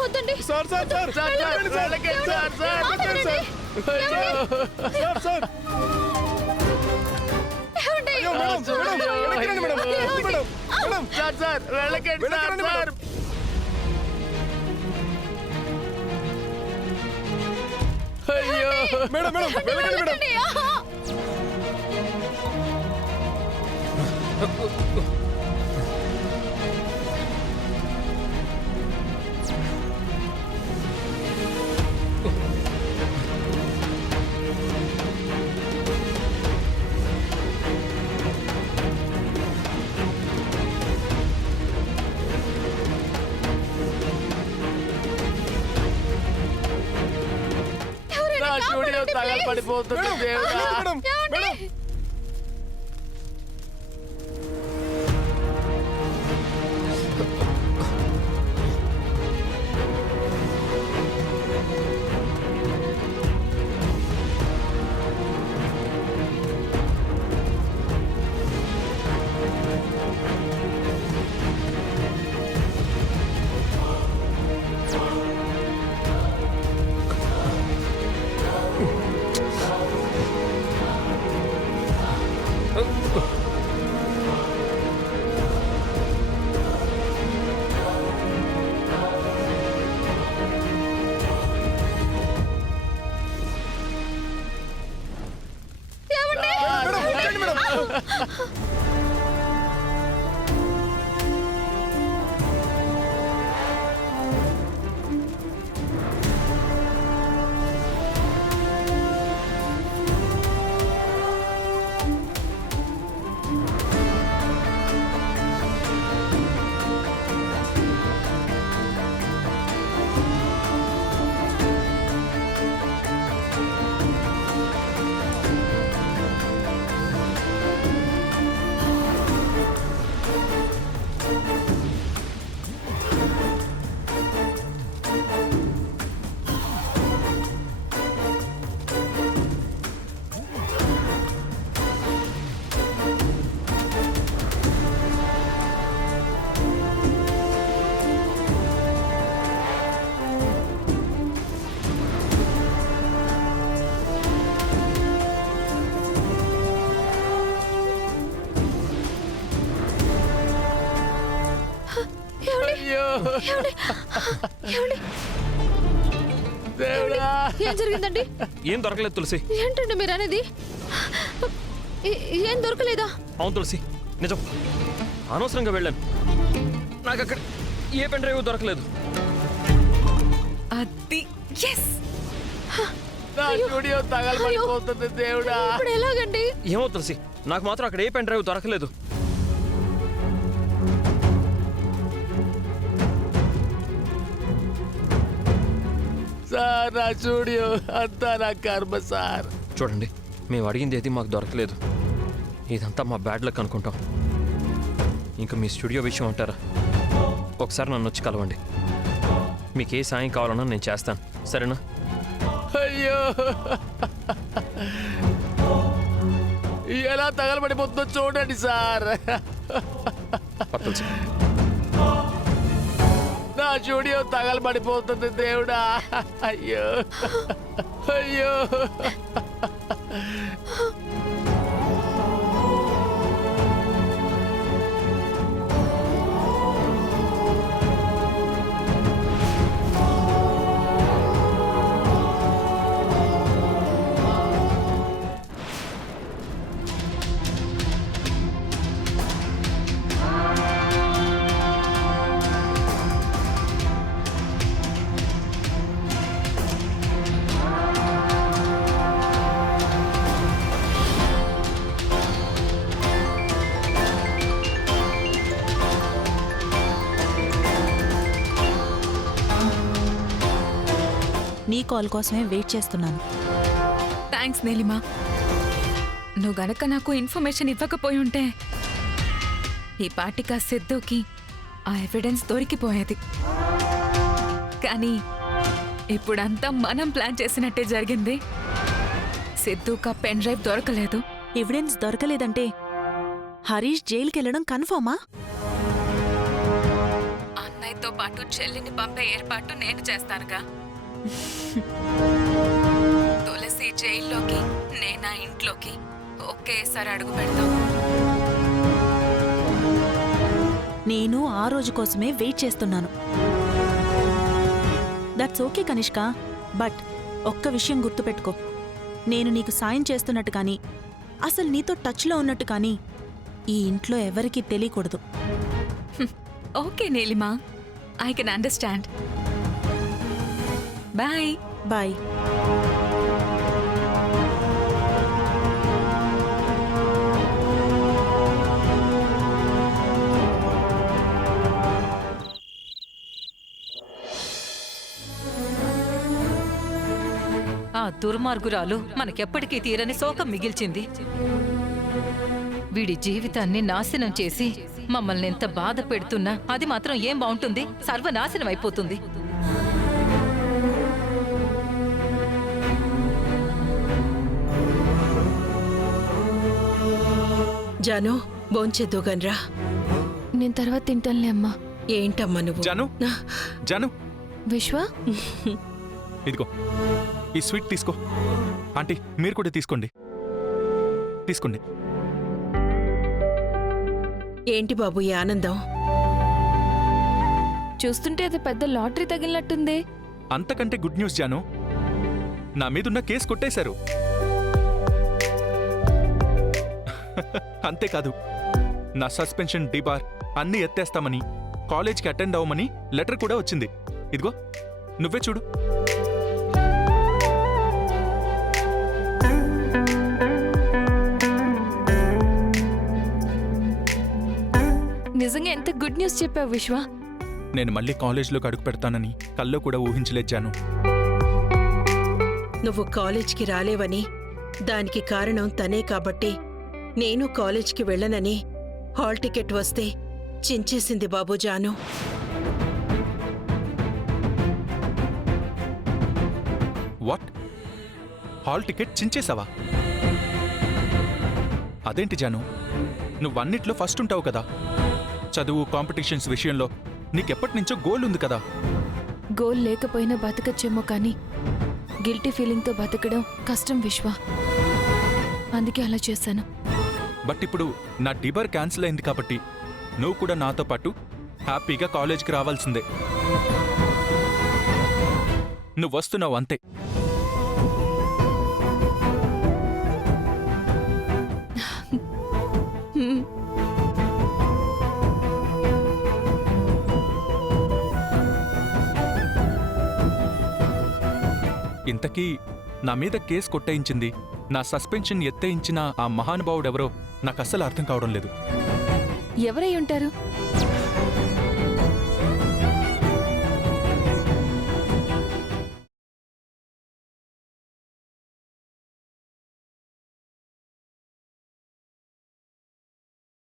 వద్దండి sir sir sir sir sir sir sir అయ్యో madam madam వెళ్ళకండి మేడం. స్టూడియో తగలబడిపోతుంది దేవుడా. ఏం జరిగిందండి? ఏం దొరకలేదు తులసి. ఏంటండి మీరు అనేది? ఏం దొరకలేదా? అవును తులసి, నిజం. అనవసరంగా వెళ్ళాను. నాకు అక్కడ ఏ పెన్ డ్రైవ్ దొరకలేదు. అది స్టూడియో తగలబడిపోతుంది దేవుడా. ఇప్పుడు ఎలాగండి? ఏమో తులసి, నాకు మాత్రం అక్కడ ఏ పెన్ డ్రైవ్ దొరకలేదు. సార్ నా స్టూడియో అంతా నా కర్మ సార్. చూడండి, మేము అడిగింది ఏది మాకు దొరకలేదు. ఇదంతా మా బ్యాడ్ లక్ అనుకుంటాం. ఇంకా మీ స్టూడియో విషయం అంటారా? ఒకసారి నన్ను వచ్చి కలవండి. మీకు ఏ సాయం కావాలన్నా నేను చేస్తాను, సరేనా? అయ్యో, ఎలా తగలబడిపోతుందో చూడండి సార్. నా స్టూడియో తగలబడిపోతుంది దేవుడా. అయ్యో అయ్యో. నీ కాల్ కోసమే వెయిట్ చేస్తున్నాను. థ్యాంక్స్ నీలిమా. నువ్వు గనక నాకు ఇన్ఫర్మేషన్ ఇవ్వకపోయి ఉంటే ఈ పాటిక సిద్ధుకి ఆ ఎవిడెన్స్ దొరికిపోయేది. కానీ ఇప్పుడంతా మనం ప్లాన్ చేసినట్టే జరిగింది. సిద్ధుకా పెన్ డ్రైవ్ దొరకలేదు. ఎవిడెన్స్ దొరకలేదంటే హరీష్ జైలుకెళ్ళడం కన్ఫర్మా? అన్నయ్యతో పాటు చెల్లిని పంపే ఏర్పాటు నేను చేస్తానుగా. తులసి జైల్లోకి, నేనా ఇంట్లోకి ఒకేసారి అడుగు పెడతాం. నేను ఆ రోజు కోసమే వెయిట్ చేస్తున్నాను. దట్స్ ఓకే కనిష్క, బట్ ఒక్క విషయం గుర్తుపెట్టుకో. నేను నీకు సాయం చేస్తున్నట్టు కానీ, అసలు నీతో టచ్లో ఉన్నట్టు కానీ ఈ ఇంట్లో ఎవరికీ తెలియకూడదు. Okay Neelima, I can understand. Bye. Bye. ఆ దుర్మార్గురాలు మనకెప్పటికీ తీరని శోకం మిగిల్చింది. వీడి జీవితాన్ని నాశనం చేసి మమ్మల్ని ఎంత బాధ పెడుతున్నా అది మాత్రం ఏం బాగుంటుంది, సర్వనాశనం అయిపోతుంది. జాను, భోంచేద్దుగాన్రా. నేను తర్వాత తింటానులే అమ్మా. ఏంటమ్మా నువ్వు? జాను జాను విశ్వ, ఇదిగో ఈ స్వీట్ తీసుకో. ఆంటీ మీరు కూడా తీసుకోండి. తీసుకోండి. ఏంటి బాబు ఈ ఆనందం? చూస్తుంటే అది పెద్ద లాటరీ తగిలినట్టుంది. అంతకంటే గుడ్ న్యూస్ జాను, నా మీదున్న కేసు కొట్టేశారు. అంతేకాదు, నా సస్పెన్షన్, డిబార్ అన్నీ ఎత్తేస్తామని, కాలేజ్కి అటెండ్ అవ్వమని లెటర్ కూడా వచ్చింది. ఇదిగో నువ్వే చూడు. నిజంగా ఎంత గుడ్ న్యూస్ చెప్పావు విశ్వ. నేను మళ్ళీ కాలేజ్లోకి అడుగు పెడతానని కల్లో కూడా ఊహించలేదు జాను. నువ్వు కాలేజ్కి రాలేవని, దానికి కారణం తనే కాబట్టి నేను కాలేజ్కి వెళ్ళనని హాల్ టికెట్ వస్తే చించేసింది బాబు జాను. వాట్? హాల్ టికెట్ చించేసావా? అదేంటి జాను, నువ్వన్నిట్లో ఫస్ట్ ఉంటావు కదా. చదువు, కాంపిటీషన్స్ విషయంలో నీకెప్పటి నుంచో గోల్ ఉంది కదా. గోల్ లేకపోయినా బతకచ్చేమో కానీ గిల్టీ ఫీలింగ్తో బతకడం కష్టం విశ్వ. అందుకే అలా చేశాను. బట్ ఇప్పుడు నా డిబార్ క్యాన్సిల్ అయింది కాబట్టి నువ్వు కూడా నాతో పాటు హ్యాపీగా కాలేజ్కి రావాల్సిందే. నువ్వు వస్తున్నావు అంతే. ఇంతకీ నా మీద కేసు కొట్టేయించింది, నా సస్పెన్షన్ ఎత్తేయించిన ఆ మహానుభావుడెవరో నాకు అస్సలు అర్థం కావడం లేదు. ఎవరై ఉంటారు?